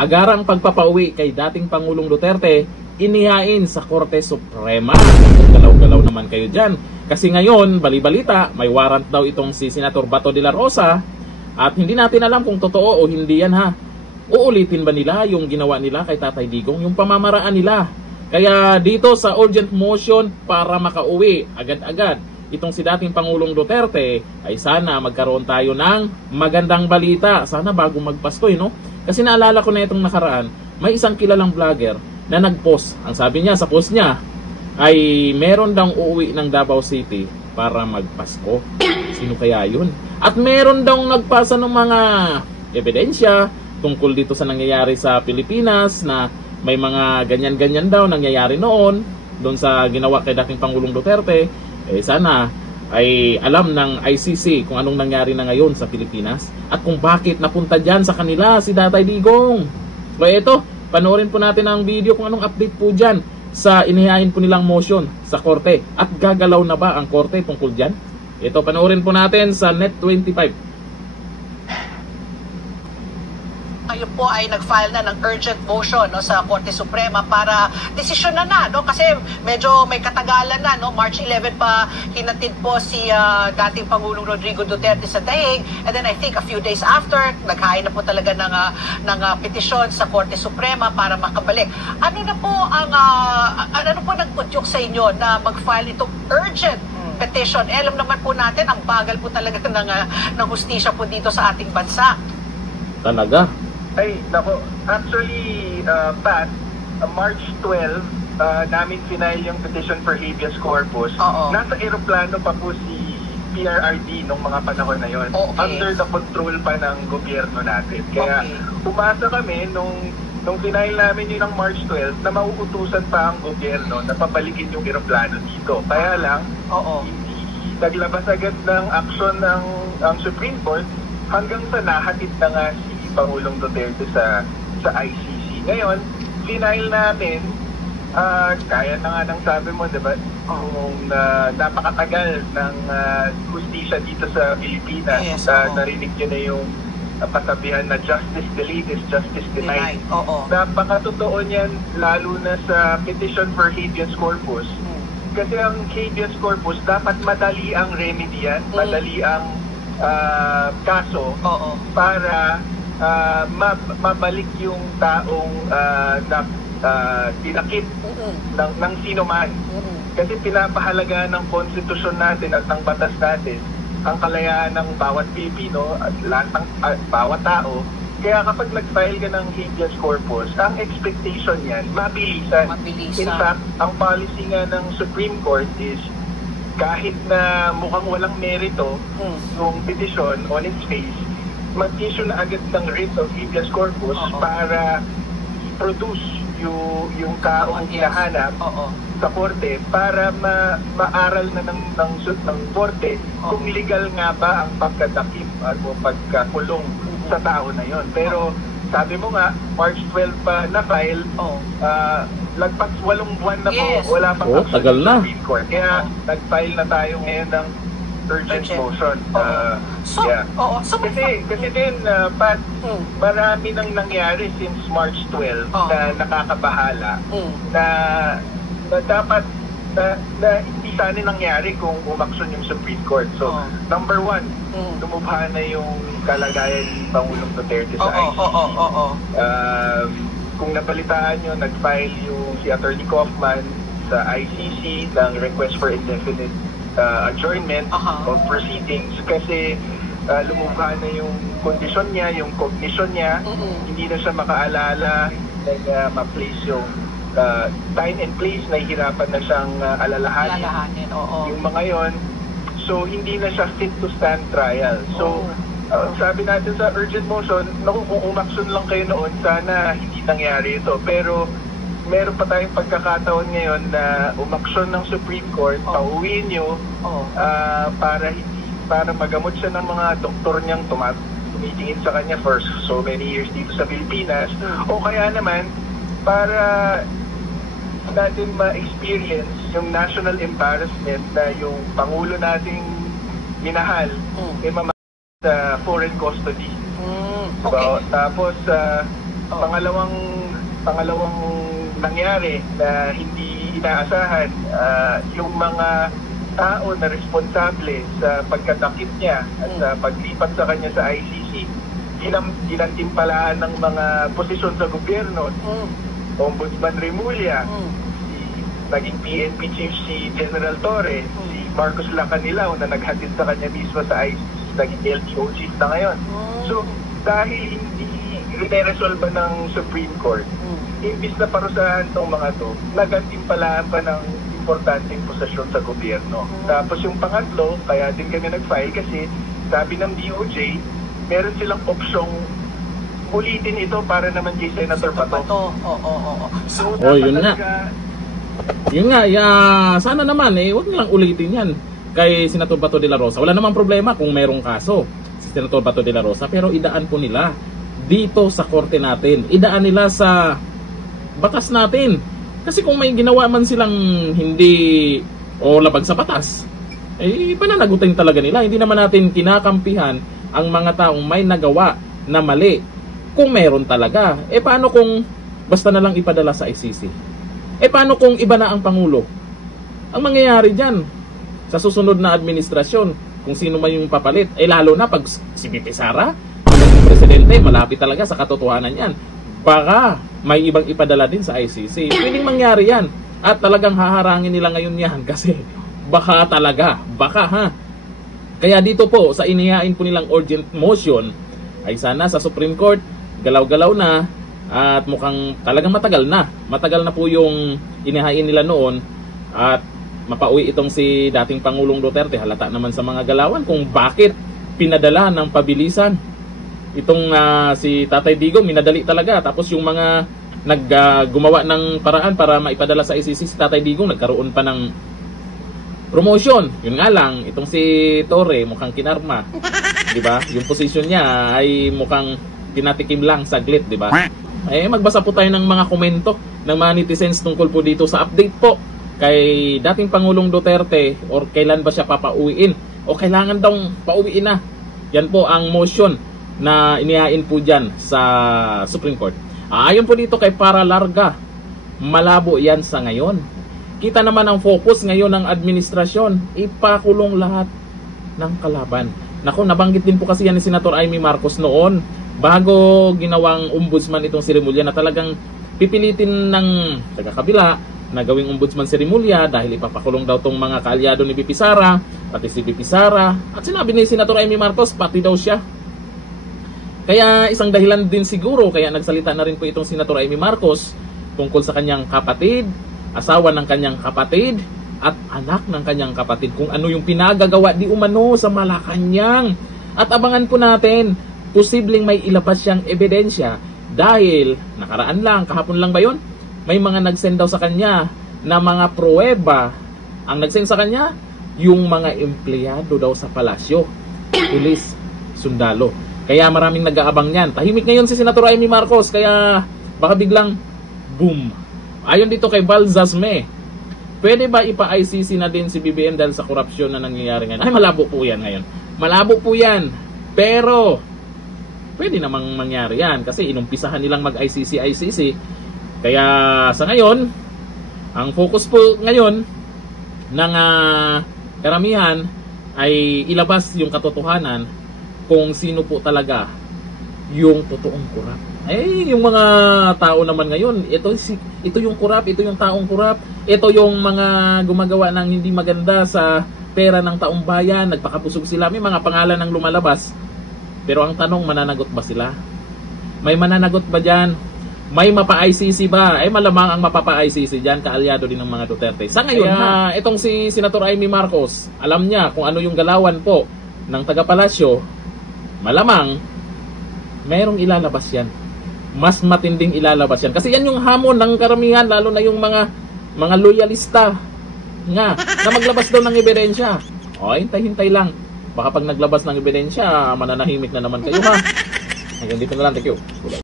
agarang pagpapauwi kay dating Pangulong Duterte, inihain sa Korte Suprema. Galaw-galaw naman kayo dyan. Kasi ngayon, bali-balita, may warrant daw itong si Senator Bato de la Rosa at hindi natin alam kung totoo o hindi yan ha. Uulitin ba nila yung ginawa nila kay Tatay Digong, yung pamamaraan nila? Kaya dito sa urgent motion para makauwi agad-agad itong si dating Pangulong Duterte ay sana magkaroon tayo ng magandang balita. Sana bago magpasko no? Kasi naalala ko na itong nakaraan, may isang kilalang vlogger na nag-post. Ang sabi niya sa post niya ay meron daw uuwi ng Davao City para magpasko. Sino kaya yun? At meron daw nagpasa ng mga ebidensya tungkol dito sa nangyayari sa Pilipinas na may mga ganyan-ganyan daw nangyayari noon doon sa ginawa kay dating Pangulong Duterte. Sana ay alam ng ICC kung anong nangyari na ngayon sa Pilipinas at kung bakit napunta dyan sa kanila si Tatay Digong. Kaya ito, panoorin po natin ang video kung anong update po dyan sa inihain po nilang motion sa korte at gagalaw na ba ang korte tungkol dyan. Ito, panoorin po natin sa Net25. Kayo po ay nag-file na ng urgent motion no, sa Korte Suprema para desisyon na no, kasi medyo may katagalan na no, March 11 pa hinatid po si dating Pangulong Rodrigo Duterte sa daig, and then I think a few days after naghain na po talaga ng petisyon sa Korte Suprema para makabalik. Ano na po ang ano po nagputyok sa inyo na mag-file itong urgent petition? Alam naman po natin ang bagal po talaga ng hustisya po dito sa ating bansa. Talaga? Ay, nako. Actually, Pat, March 12, namin final yung petition for habeas corpus. Nasa aeroplano pa po si PRRD nung mga panahon na yon. Under the control pa ng gobyerno natin. Kaya umasa kami nung final namin yun ng March 12 na mauutusan pa ang gobyerno na papalikin yung aeroplano dito. Kaya lang, hindi naglabas agad ng action ng Supreme Court hanggang sa nahatid na nga si Pangulong Duterte sa ICC. Ngayon, final namin, kaya na nga ng sabi mo, diba, kung napakatagal ng hustisya dito sa Pilipinas, narinig nyo na yung pasabihan na justice delayed is justice denied. Napakatotoo niyan, lalo na sa petition for habeas corpus. Kasi ang habeas corpus, dapat madali ang remedy yan, madali ang kaso para mabalik yung taong tinakip ng sino man. Kasi pinapahalaga ng konstitusyon natin at ng batas natin ang kalayaan ng bawat Pilipino at lahat ng bawat tao. Kaya kapag nag-file ka ng habeas corpus, ang expectation yan, mabilisan. In fact, ang policy nga ng Supreme Court is kahit na mukhang walang merito yung petition on its face, mag-issue na agad ng writ of habeas corpus para i-produce yung taong hinahanap sa korte para maaral na ng korte kung legal nga ba ang pagkadakip o pagkakulong sa tao na yon. Pero sabi mo nga, March 12 pa na-file, lagpas 8 buwan na po, wala pang action tagal na. Supreme Court. Kaya nag-file na tayo ngayon ng urgent motion. Kasi din, Pat, marami nang nangyari since March 12 na nakakabahala na dapat na hindi sana nangyari kung umaksyon yung Supreme Court. So, number 1, lumubha na yung kalagayan ni Pangulong Duterte sa ICC. Kung nabalitaan nyo, nag-file yung si Attorney Kaufman sa ICC ng request for indefinite adjournment of proceedings kasi lumubha na yung kondisyon niya, yung cognition niya, hindi na siya makaalala, hindi na ma-place yung time and place, nahihirapan na siyang alalahanin yung mga yon. So hindi na siya fit to stand trial. So sabi natin sa urgent motion, kung umaksyon lang kayo noon, sana hindi nangyari ito. Pero meron pa tayong pagkakataon ngayon na umaksyon ng Supreme Court, pauwiin nyo para magamot siya ng mga doktor niyang tumitingin sa kanya for so many years dito sa Pilipinas. O kaya naman, para natin ma-experience yung national embarrassment na yung Pangulo nating minahal sa foreign custody. Diba? Tapos Pangalawang nangyari na hindi inaasahan, yung mga tao na responsable sa pagkadakip niya at sa paglipat sa kanya sa ICC, ginantimpalaan ng mga posisyon sa gobyerno, Ombudsman Remulla, naging PNP chief si General Torre, si Marcos Lacanilao na naghatid sa kanya mismo sa ICC, naging LTO chief na ngayon. So, dahil hindi resolve ng Supreme Court, imbis na parusahan itong mga to, nagantimpalaan pa ng importanteng posisyon sa gobyerno. Tapos yung pangatlo, kaya din kami nag-file kasi sabi ng DOJ, meron silang opsyong ulitin ito para naman kay Senator Bato. So, yun nga. Yun nga, sana naman wag nilang ulitin yan kay Senator Bato de la Rosa. Wala namang problema kung merong kaso si Senator Bato de la Rosa, pero idaan po nila dito sa korte natin. Idaan nila sa batas natin. Kasi kung may ginawa man silang hindi o labag sa batas, pananagutin talaga nila. Hindi naman natin kinakampihan ang mga taong may nagawa na mali. Kung meron talaga, paano kung basta na lang ipadala sa ICC? Paano kung iba na ang Pangulo? Ang mangyayari dyan, sa susunod na administrasyon, kung sino man yung papalit, lalo na pag si BP Sara, ang presidente, malapit talaga sa katotohanan yan. Baka may ibang ipadala din sa ICC. Pwedeng mangyari yan. At talagang haharangin nila ngayon yan kasi baka talaga, Kaya dito po, sa inihain po nilang urgent motion, ay sana sa Supreme Court, galaw-galaw na, at mukhang talagang matagal na po yung inihain nila noon, at mapauwi itong si dating Pangulong Duterte. Halata naman sa mga galawan kung bakit pinadala ng pabilisan itong si Tatay Digong. Minadali talaga, tapos yung mga gumawa ng paraan para maipadala sa ICC si Tatay Digong, nagkaroon pa ng promotion. Yun nga lang, itong si Torre mukhang kinarma, di ba? Yung position niya ay mukhang pinatikim lang saglit, di ba? Magbasa po tayo ng mga komento ng mga netizens tungkol po dito sa update po kay dating Pangulong Duterte, or kailan ba siya papauwiin o kailangan daw pauwiin na. Yan po ang motion na inihain po dyan sa Supreme Court. Ayon po dito kay Para Larga, malabo yan sa ngayon. Kita naman ang focus ngayon ng administrasyon, ipakulong lahat ng kalaban. Naku, nabanggit din po kasi yan ni Senator Amy Marcos noon, bago ginawang ombudsman itong si Remulla, na talagang pipilitin ng taga-kabila na gawing ombudsman si Remulla dahil ipapakulong daw tong mga kaalyado ni BP Sara, pati si BP Sara. At sinabi ni Senator Amy Marcos, pati daw siya. Kaya isang dahilan din siguro kaya nagsalita na rin po itong Senator Amy Marcos tungkol sa kanyang kapatid, asawa ng kanyang kapatid, at anak ng kanyang kapatid, kung ano yung pinagagawa di umano sa Malacanang. At abangan po natin, posibleng may ilabas siyang ebidensya dahil nakaraan lang, kahapon lang ba yun? May mga nagsend daw sa kanya na mga pruweba. Ang nagsend sa kanya, yung mga empleyado daw sa palasyo, pulis, sundalo. Kaya maraming nag-aabang niyan. Tahimik ngayon si Senator Amy Marcos, kaya baka biglang boom. Ayon dito kay Balzasme, pwede ba ipa-ICC na din si BBM dahil sa korupsyon na nangyayari ngayon? Ay, malabo po yan ngayon. Malabo po yan. Pero pwede namang mangyari yan kasi inumpisahan nilang mag-ICC. Kaya sa ngayon, ang focus po ngayon ng karamihan ay ilabas yung katotohanan kung sino po talaga yung totoong kurap. Yung mga tao naman ngayon, ito yung kurap, ito yung taong kurap, ito yung mga gumagawa ng hindi maganda sa pera ng taong bayan, nagpakabusog sila, may mga pangalan ng lumalabas. Pero ang tanong, mananagot ba sila? May mananagot ba dyan? May mapa-ICC ba? Malamang ang mapapa-ICC dyan, kaalyado din ng mga Duterte. Sa ngayon, itong si Senator Amy Marcos, alam niya kung ano yung galawan po ng taga-palasyo, malamang merong ilalabas yan. Mas matinding ilalabas yan. Kasi yan yung hamon ng karamihan, lalo na yung mga loyalista nga, na maglabas daw ng ebidensya. Hintay-hintay lang. Baka pag naglabas ng ebidensya, mananahimik na naman kayo ha. Hanggang dito na lang, thank you.